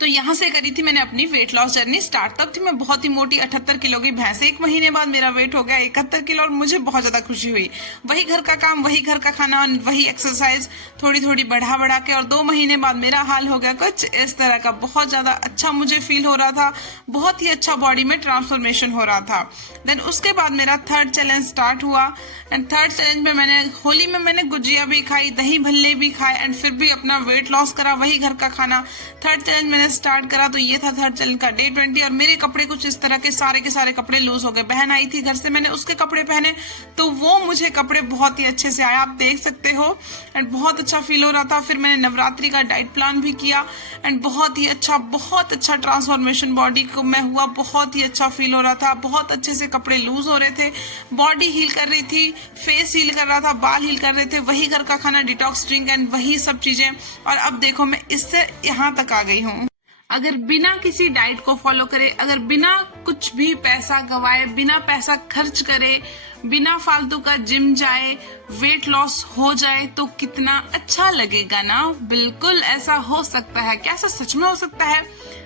तो यहाँ से करी थी मैंने अपनी वेट लॉस जर्नी स्टार्ट। तब थी मैं बहुत ही मोटी 78 किलो की भैंस। 1 महीने बाद मेरा वेट हो गया 71 किलो और मुझे बहुत ज्यादा खुशी हुई। वही घर का काम, वही घर का खाना, वही एक्सरसाइज थोड़ी थोड़ी बढ़ा बढ़ा के, और 2 महीने बाद मेरा हाल हो गया कुछ इस तरह का। बहुत ज्यादा अच्छा मुझे फील हो रहा था, बहुत ही अच्छा बॉडी में ट्रांसफॉर्मेशन हो रहा था। देन उसके बाद मेरा 3rd चैलेंज स्टार्ट हुआ। एंड 3rd चैलेंज में मैंने होली में मैंने गुजिया भी खाई, दही भल्ले भी खाए, एंड फिर भी अपना वेट लॉस करा, वही घर का खाना। 3rd चैलेंज मैंने स्टार्ट करा तो ये था 3rd चैलेंज का डे 20। और मेरे कपड़े कुछ इस तरह के सारे कपड़े लूज हो गए। बहन आई थी घर से, मैंने उसके कपड़े पहने तो वो मुझे कपड़े बहुत ही अच्छे से आए, आप देख सकते हो। एंड बहुत अच्छा फील हो रहा था। फिर मैंने नवरात्रि का डाइट प्लान भी किया एंड बहुत अच्छा ट्रांसफॉर्मेशन बॉडी को मैं हुआ। बहुत ही अच्छा फील हो रहा था, बहुत अच्छे से कपड़े लूज हो रहे थे, बॉडी हील कर रही थी, फेस हील कर रहा था, बाल हील कर रहे थे, वही घर का खाना, डिटॉक्स ड्रिंक एंड वही सब चीजें। और अब देखो मैं इससे यहाँ तक आ गई हूँ। अगर बिना किसी डाइट को फॉलो करे, अगर बिना कुछ भी पैसा गवाए, बिना पैसा खर्च करे, बिना फालतू का जिम जाए, वेट लॉस हो जाए तो कितना अच्छा लगेगा ना। बिल्कुल ऐसा हो सकता है। क्या ऐसा सच में हो सकता है?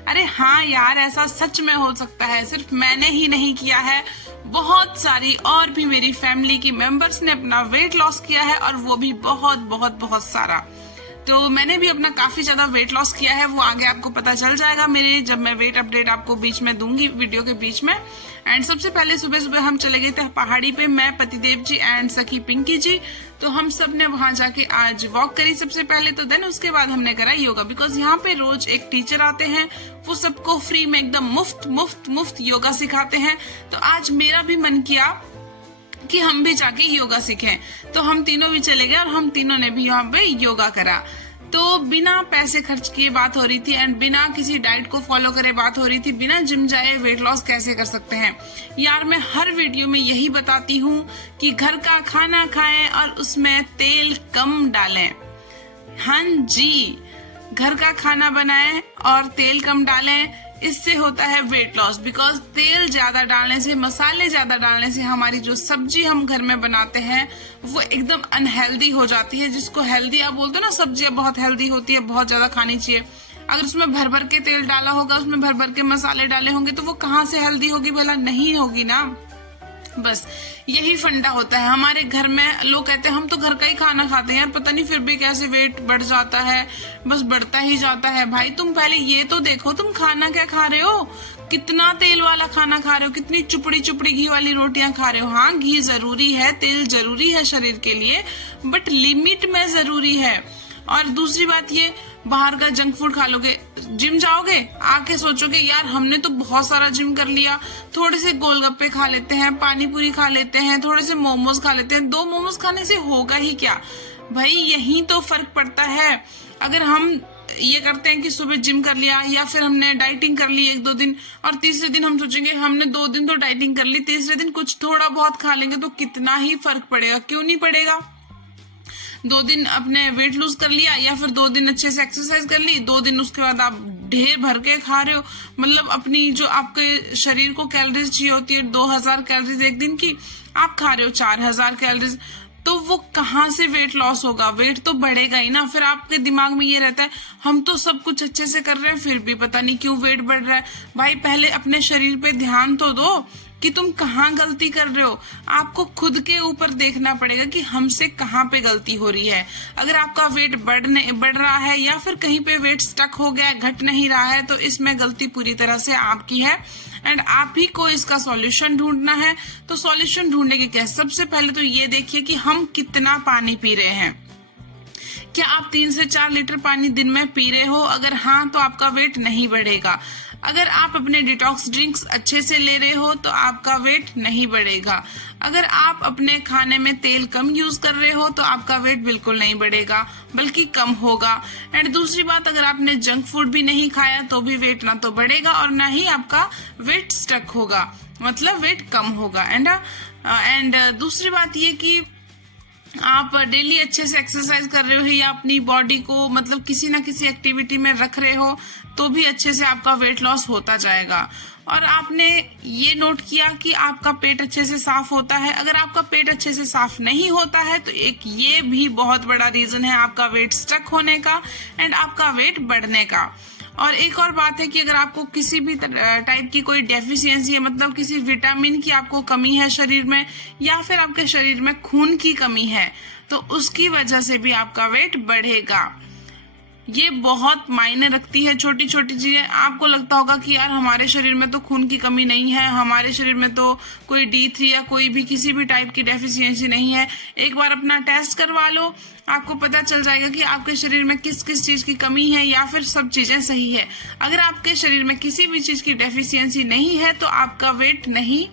अरे हाँ यार, ऐसा सच में हो सकता है। सिर्फ मैंने ही नहीं किया है, बहुत सारी और भी मेरी फैमिली की मेंबर्स ने अपना वेट लॉस किया है, और वो भी बहुत सारा। तो मैंने भी अपना काफी ज्यादा वेट लॉस किया है, वो आगे आपको पता चल जाएगा मेरे, जब मैं वेट अपडेट आपको बीच में दूंगी वीडियो के बीच में। एंड सबसे पहले सुबह हम चले गए थे पहाड़ी पे, मैं, पतिदेव जी एंड सखी पिंकी जी। तो हम सब ने वहां जाके आज वॉक करी सबसे पहले। तो देन उसके बाद हमने करा योगा, बिकॉज यहाँ पे रोज एक टीचर आते हैं, वो सबको फ्री में एकदम मुफ्त योगा सिखाते हैं। तो आज मेरा भी मन किया कि हम भी जाके योगा सीखें। तो हम तीनों भी चले गए और हम तीनों ने भी यहाँ पे योगा करा। तो बिना पैसे खर्च किए बात हो रही थी एंड बिना किसी डाइट को फॉलो करे बात हो रही थी, बिना जिम जाए वेट लॉस कैसे कर सकते हैं यार। मैं हर वीडियो में यही बताती हूँ कि घर का खाना खाएं और उसमें तेल कम डालें। हाँ जी, घर का खाना बनाएं और तेल कम डालें, इससे होता है वेट लॉस। बिकॉज तेल ज्यादा डालने से, मसाले ज्यादा डालने से हमारी जो सब्जी हम घर में बनाते हैं वो एकदम अनहेल्दी हो जाती है। जिसको हेल्दी आप बोलते हो ना, सब्जियां बहुत हेल्दी होती है, बहुत ज्यादा खानी चाहिए। अगर उसमें भर भर के तेल डाला होगा, उसमें भर भर के मसाले डाले होंगे तो वो कहाँ से हेल्दी होगी भला? नहीं होगी ना। बस यही फंडा होता है हमारे घर में। लोग कहते हैं हम तो घर का ही खाना खाते हैं यार, पता नहीं फिर भी कैसे वेट बढ़ जाता है, बस बढ़ता ही जाता है। भाई तुम पहले ये तो देखो, तुम खाना क्या खा रहे हो, कितना तेल वाला खाना खा रहे हो, कितनी चुपड़ी घी वाली रोटियां खा रहे हो। हाँ, घी जरूरी है, तेल जरूरी है शरीर के लिए, बट लिमिट में जरूरी है। और दूसरी बात ये, बाहर का जंक फूड खा लोगे, जिम जाओगे, आके सोचोगे यार हमने तो बहुत सारा जिम कर लिया, थोड़े से गोलगप्पे खा लेते हैं, पानी पूरी खा लेते हैं, थोड़े से मोमोज खा लेते हैं। 2 मोमोज खाने से होगा ही क्या भाई? यही तो फर्क पड़ता है। अगर हम ये करते हैं कि सुबह जिम कर लिया या फिर हमने डाइटिंग कर ली 1-2 दिन, और तीसरे दिन हम सोचेंगे हमने 2 दिन तो डाइटिंग कर ली, तीसरे दिन कुछ थोड़ा बहुत खा लेंगे तो कितना ही फर्क पड़ेगा? क्यों नहीं पड़ेगा। 2 दिन अपने वेट लूज कर लिया या फिर 2 दिन अच्छे से एक्सरसाइज कर ली, 2 दिन उसके बाद आप ढेर भर के खा रहे हो, मतलब अपनी जो आपके शरीर को कैलोरीज चाहिए होती है 2000 कैलोरीज एक दिन की, आप खा रहे हो 4000 कैलोरीज, तो वो कहाँ से वेट लॉस होगा? वेट तो बढ़ेगा ही ना। फिर आपके दिमाग में ये रहता है हम तो सब कुछ अच्छे से कर रहे हैं फिर भी पता नहीं क्यों वेट बढ़ रहा है। भाई पहले अपने शरीर पे ध्यान तो दो कि तुम कहाँ गलती कर रहे हो। आपको खुद के ऊपर देखना पड़ेगा कि हमसे कहाँ पे गलती हो रही है। अगर आपका वेट बढ़ रहा है या फिर कहीं पे वेट स्टक हो गया, घट नहीं रहा है, तो इसमें गलती पूरी तरह से आपकी है एंड आप ही को इसका सॉल्यूशन ढूंढना है। तो सॉल्यूशन ढूंढने के क्या, सबसे पहले तो ये देखिए कि हम कितना पानी पी रहे हैं। क्या आप 3 से 4 लीटर पानी दिन में पी रहे हो? अगर हाँ तो आपका वेट नहीं बढ़ेगा। अगर आप अपने डिटॉक्स ड्रिंक्स अच्छे से ले रहे हो तो आपका वेट नहीं बढ़ेगा। अगर आप अपने खाने में तेल कम यूज कर रहे हो तो आपका वेट बिल्कुल नहीं बढ़ेगा बल्कि कम होगा। एंड दूसरी बात, अगर आपने जंक फूड भी नहीं खाया तो भी वेट ना तो बढ़ेगा और ना ही आपका वेट स्टक होगा, मतलब वेट कम होगा। एंड दूसरी बात ये कि आप डेली अच्छे से एक्सरसाइज कर रहे हो या अपनी बॉडी को मतलब किसी ना किसी एक्टिविटी में रख रहे हो तो भी अच्छे से आपका वेट लॉस होता जाएगा। और आपने ये नोट किया कि आपका पेट अच्छे से साफ होता है। अगर आपका पेट अच्छे से साफ नहीं होता है तो एक ये भी बहुत बड़ा रीजन है आपका वेट स्टक होने का एंड आपका वेट बढ़ने का। और एक और बात है कि अगर आपको किसी भी टाइप की कोई डेफिशिएंसी है, मतलब किसी विटामिन की आपको कमी है शरीर में, या फिर आपके शरीर में खून की कमी है, तो उसकी वजह से भी आपका वेट बढ़ेगा। ये बहुत मायने रखती है, छोटी छोटी चीजें। आपको लगता होगा कि यार हमारे शरीर में तो खून की कमी नहीं है, हमारे शरीर में तो कोई D3 या कोई भी किसी भी टाइप की डेफिशिएंसी नहीं है। एक बार अपना टेस्ट करवा लो, आपको पता चल जाएगा कि आपके शरीर में किस किस चीज की कमी है या फिर सब चीजें सही है। अगर आपके शरीर में किसी भी चीज की डेफिशिएंसी नहीं है तो आपका वेट नहीं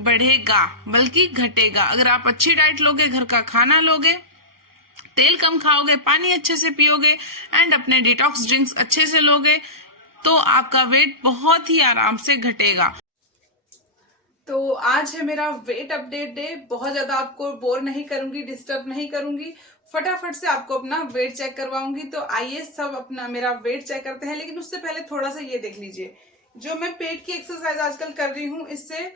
बढ़ेगा बल्कि घटेगा। अगर आप अच्छी डाइट लोगे, घर का खाना लोगे, तेल कम खाओगे, पानी अच्छे से पियोगे एंड अपने डिटॉक्स ड्रिंक्स अच्छे से लोगे, तो आपका वेट बहुत ही आराम से घटेगा। तो आज है मेरा वेट अपडेट डे। बहुत ज्यादा आपको बोर नहीं करूंगी, डिस्टर्ब नहीं करूंगी, फटाफट से आपको अपना वेट चेक करवाऊंगी। तो आइए सब अपना मेरा वेट चेक करते हैं। लेकिन उससे पहले थोड़ा सा ये देख लीजिए, जो मैं पेट की एक्सरसाइज आजकल कर रही हूँ, इससे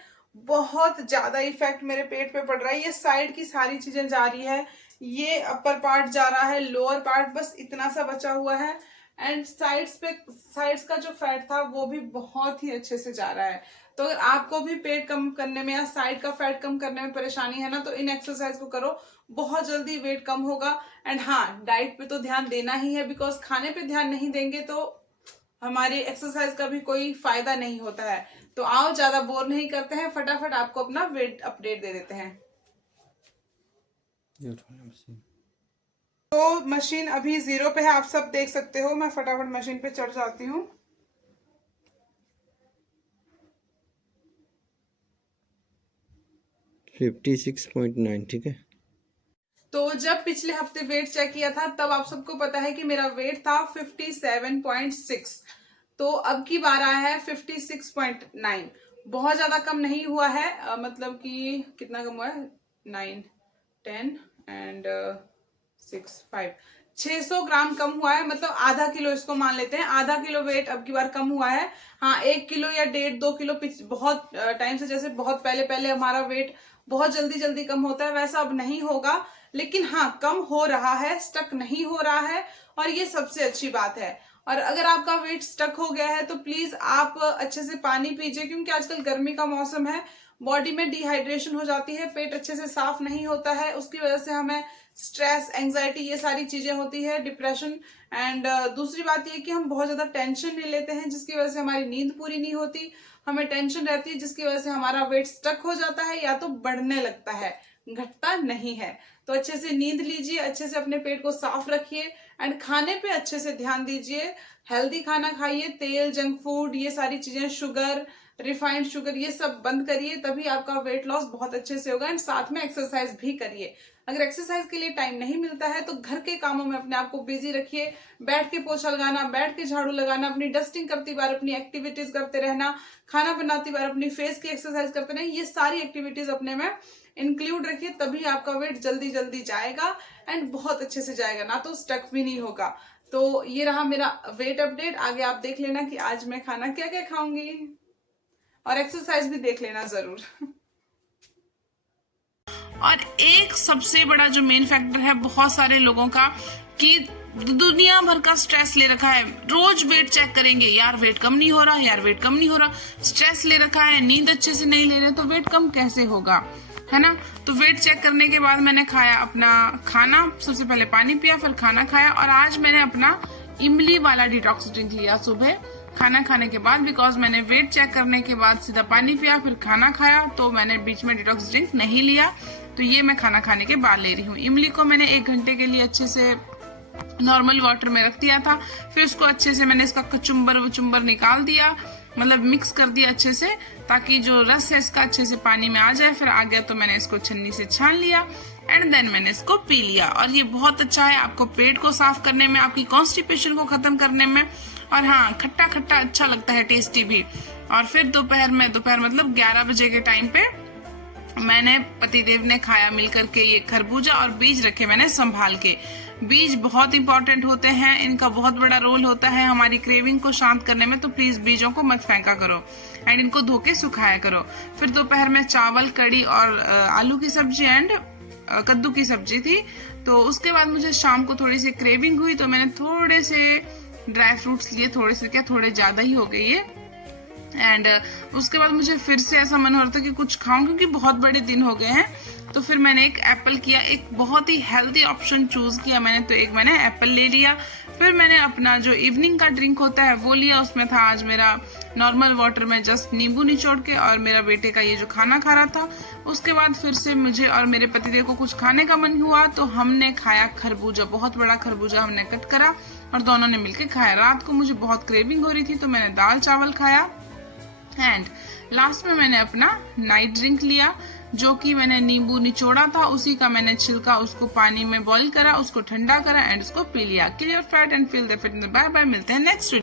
बहुत ज्यादा इफेक्ट मेरे पेट पे पड़ रहा है। ये साइड की सारी चीजें जा रही है, ये अपर पार्ट जा रहा है, लोअर पार्ट बस इतना सा बचा हुआ है, एंड साइड्स का जो फैट था वो भी बहुत ही अच्छे से जा रहा है। तो अगर आपको भी पेट कम करने में या साइड का फैट कम करने में परेशानी है ना, तो इन एक्सरसाइज को करो, बहुत जल्दी वेट कम होगा। एंड हाँ, डाइट पे तो ध्यान देना ही है, बिकॉज खाने पे ध्यान नहीं देंगे तो हमारी एक्सरसाइज का भी कोई फायदा नहीं होता है। तो आओ, ज्यादा बोर नहीं करते हैं, फटाफट आपको अपना वेट अपडेट दे देते हैं। तो मशीन अभी 0 पे है, आप सब देख सकते हो। मैं फटाफट मशीन पे चढ़ जाती हूँ। $56.9, ठीक है। तो जब पिछले हफ्ते वेट चेक किया था तब आप सबको पता है कि मेरा वेट था 57.6। तो अब की बार आया है 56.9। बहुत ज्यादा कम नहीं हुआ है, मतलब कि कितना कम हुआ है, 9, 10 एंड 6, 5, 600 ग्राम कम हुआ है। मतलब आधा किलो इसको मान लेते हैं, आधा किलो वेट अब की बार कम हुआ है। हाँ, 1 किलो या 1.5-2 किलो बहुत टाइम से, जैसे बहुत पहले हमारा वेट बहुत जल्दी कम होता है, वैसा अब नहीं होगा। लेकिन हाँ, कम हो रहा है, स्टक नहीं हो रहा है, और ये सबसे अच्छी बात है। और अगर आपका वेट स्टक हो गया है तो प्लीज आप अच्छे से पानी पीजिए, क्योंकि आजकल गर्मी का मौसम है, बॉडी में डिहाइड्रेशन हो जाती है, पेट अच्छे से साफ नहीं होता है, उसकी वजह से हमें स्ट्रेस, एंजाइटी, ये सारी चीजें होती है, डिप्रेशन। एंड दूसरी बात ये कि हम बहुत ज्यादा टेंशन ले लेते हैं, जिसकी वजह से हमारी नींद पूरी नहीं होती, हमें टेंशन रहती है, जिसकी वजह से हमारा वेट स्टक हो जाता है या तो बढ़ने लगता है, घटता नहीं है। तो अच्छे से नींद लीजिए, अच्छे से अपने पेट को साफ रखिए, एंड खाने पे अच्छे से ध्यान दीजिए। हेल्दी खाना खाइए, तेल, जंक फूड, ये सारी चीजें, शुगर, रिफाइंड शुगर, ये सब बंद करिए, तभी आपका वेट लॉस बहुत अच्छे से होगा। एंड साथ में एक्सरसाइज भी करिए। अगर एक्सरसाइज के लिए टाइम नहीं मिलता है तो घर के कामों में अपने आप को बिजी रखिए। बैठ के पोछा लगाना, बैठ के झाड़ू लगाना, अपनी डस्टिंग करती बार अपनी एक्टिविटीज करते रहना, खाना बनाती बार अपनी फेस की एक्सरसाइज करते रहना, ये सारी एक्टिविटीज अपने में इंक्लूड रखिए, तभी आपका वेट जल्दी जाएगा एंड बहुत अच्छे से जाएगा, ना तो स्टक भी नहीं होगा। तो ये रहा मेरा वेट अपडेट। आगे आप देख लेना कि आज मैं खाना क्या क्या खाऊंगी, और एक्सरसाइज भी देख लेना जरूर। और एक सबसे बड़ा जो मेन फैक्टर है बहुत सारे लोगों का, कि दुनिया भर का स्ट्रेस ले रखा है। रोज वेट चेक करेंगे, यार वेट कम नहीं हो रहा, यार वेट कम नहीं हो रहा। स्ट्रेस ले रखा है, नींद अच्छे से नहीं ले रहे, तो वेट कम कैसे होगा, है ना। तो वेट चेक करने के बाद मैंने खाया अपना खाना, सबसे पहले पानी पिया, फिर खाना खाया, और आज मैंने अपना इमली वाला डिटॉक्स ड्रिंक लिया सुबह खाना खाने के बाद, बिकॉज मैंने वेट चेक करने के बाद सीधा पानी पिया फिर खाना खाया, तो मैंने बीच में डिटॉक्स ड्रिंक नहीं लिया। तो ये मैं खाना खाने के बाद ले रही हूँ। इमली को मैंने 1 घंटे के लिए अच्छे से नॉर्मल वाटर में रख दिया था, फिर उसको अच्छे से मैंने इसका कचुम्बर निकाल दिया, मतलब मिक्स कर दिया अच्छे से, ताकि जो रस है इसका अच्छे से पानी में आ जाए। फिर आ गया तो मैंने इसको छन्नी से छान लिया एंड देन मैंने इसको पी लिया। और ये बहुत अच्छा है आपको पेट को साफ करने में, आपकी कॉन्स्टिपेशन को खत्म करने में, और हाँ, खट्टा खट्टा अच्छा लगता है, टेस्टी भी। और फिर दोपहर मतलब 11 बजे के टाइम पे मैंने, पतिदेव ने खाया मिल करके ये खरबूजा, और बीज रखे मैंने संभाल के। बीज बहुत इंपॉर्टेंट होते हैं, इनका बहुत बड़ा रोल होता है हमारी क्रेविंग को शांत करने में, तो प्लीज बीजों को मत फेंका करो एंड इनको धो के सुखाया करो। फिर दोपहर में चावल, कड़ी और आलू की सब्जी एंड कद्दू की सब्जी थी। तो उसके बाद मुझे शाम को थोड़ी सी क्रेविंग हुई, तो मैंने थोड़े से ड्राई फ्रूट्स लिए, थोड़े से क्या थोड़े ज्यादा ही हो गए ये। एंड उसके बाद मुझे फिर से ऐसा मन हो रहा था कि कुछ खाऊं, क्योंकि बहुत बड़े दिन हो गए हैं। तो फिर मैंने एक एप्पल किया, एक बहुत ही हेल्दी ऑप्शन चूज किया मैंने, तो एक मैंने एप्पल ले लिया। फिर मैंने अपना जो इवनिंग का ड्रिंक होता है वो लिया, उसमें था आज मेरा नॉर्मल वाटर में जस्ट नींबू निचोड़ के, और मेरा बेटे का ये जो खाना खा रहा था। उसके बाद फिर से मुझे और मेरे पतिदेव को कुछ खाने का मन हुआ, तो हमने खाया खरबूजा, बहुत बड़ा खरबूजा हमने कट करा और दोनों ने मिलकर खाया। रात को मुझे बहुत क्रेविंग हो रही थी तो मैंने दाल चावल खाया। एंड लास्ट में मैंने अपना नाइट ड्रिंक लिया, जो कि मैंने नींबू निचोड़ा था, उसी का मैंने छिलका उसको पानी में बॉईल करा, उसको ठंडा करा एंड उसको पी लिया। Kill your fat and feel the fitness. Bye bye, मिलते हैं नेक्स्ट वीडियो।